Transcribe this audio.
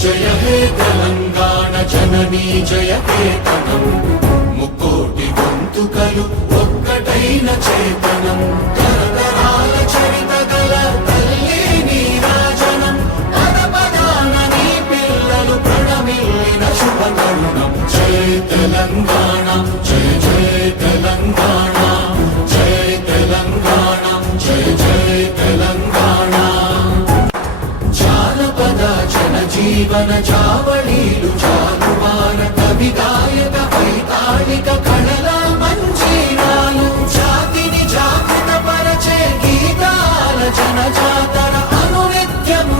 జయ హే తెలంగాణ జననీ జయ కేతనం ముక్కోటి గొంతుకలు ఒక్కటైన చేతనం తరతరాల చరిత గల తల్లి నీరాజనం పద పదాన నీ పిల్లలు ప్రణమిల్లిన శుభ తరుణం జయ తెలంగాణ జయ జయ తెలంగాణ జయ తెలంగాణ జయ జయ తెలంగాణ జానపద జనజీవన జావళీలు జానువార కవి గాయక వైతాళిక కళల మంజీరాలు జాతిని జాగృత పరచే గీతాల జనజాతర అనునిత్యము